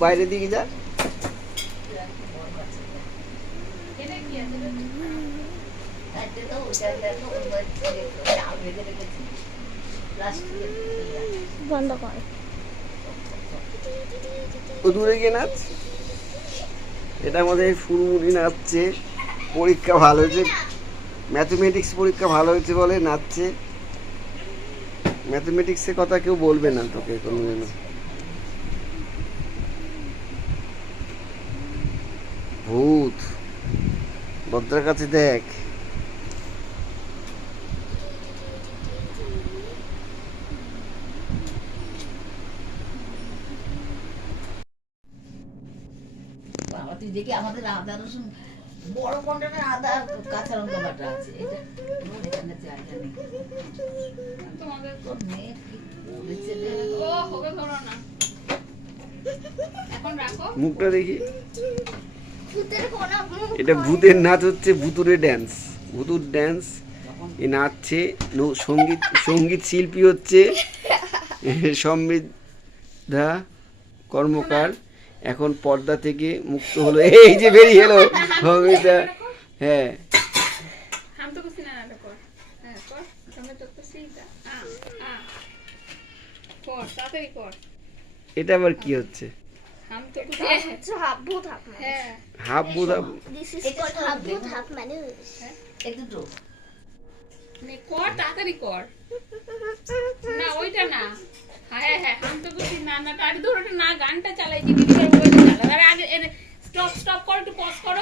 বাইরের দিকে যা। বন্ধ কর। ও দূরে গিয়ে নাচ। এটা আমাদের ফুলমুড়ি নাচছে, পরীক্ষা ভালো হয়েছে, ম্যাথমেটিক্স পরীক্ষা ভালো হয়েছে বলে নাচছে। ম্যাথমেটিক্সের কথা কেউ বলবে না তোকে কোনোদিনও। ভূত ভদ্রার কাছে দেখ। বাবা তুই দেখি আমাদের আদা রসুন বড় কন্টেনার আদা কাঁচা লঙ্কা বাটা আছে, এটা এখানে জায়গা নেই। তোমাদের তোর মেয়ে কি করেছে রে? ও হবে ধরো না, এখন রাখো। মুখটা দেখি। ভূতের কোনা মুখ। এটা ভূতের নাচ হচ্ছে, ভুতুরে ড্যান্স, ভুতুর ড্যান্স। এ নাচছে, সঙ্গীত সঙ্গীত শিল্পী হচ্ছে সমৃদ্ধা কর্মকার। এখন পর্দা থেকে মুক্ত হলো, এই যে বেরিয়ে এলো সমৃদ্ধা। হ্যাঁ হাম তো কুছি না নাটক কর। হ্যাঁ কর, সামনে তো সিধা কর, তাড়াতাড়ি কর। এটা আবার কি হচ্ছে? হাম তো কুছি। হাফ ভূত হাফ মানুষ। হ্যাঁ হাফ ভূত দিস ইজ কল্ড হাফ ভূত হাফ মানুষ। এই দুটো নে কর, তাড়াতাড়ি কর। না ওইটা না, হ্যাঁ হ্যাঁ হাম তো কুছি না না, তাড়াতাড়ি ধরো না, গানটা চালাই যে ভিডিওর মধ্যে চালা। আরে আগে স্টপ স্টপ করো, একটু পজ করো।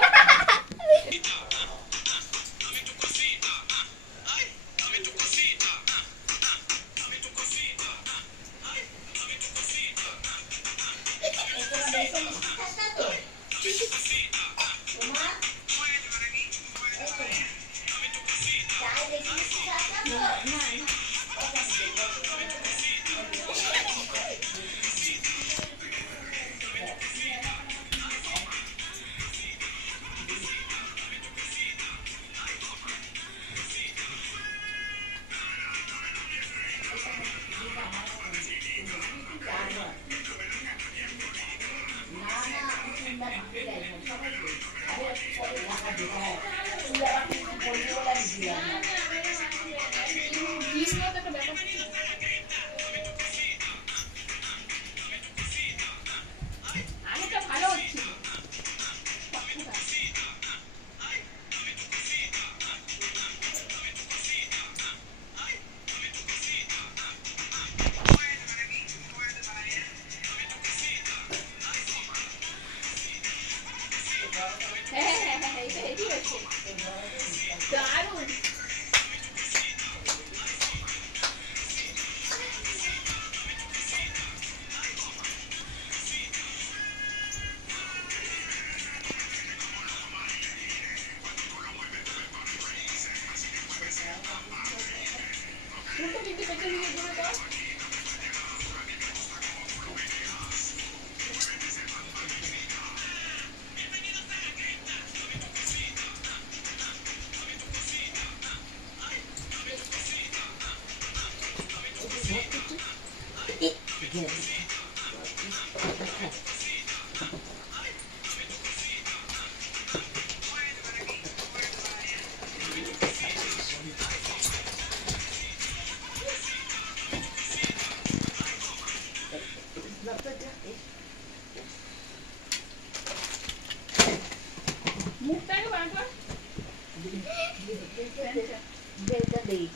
আগেটা ভালো হচ্ছিল। হ্যাঁ হ্যাঁ হ্যাঁ, এইটা হেভি হচ্ছে, দারুণ। উল্টো দিকে পেছন দিকে ঘুরে দাও। মুখটাকে বার কর। বেলটা দেই।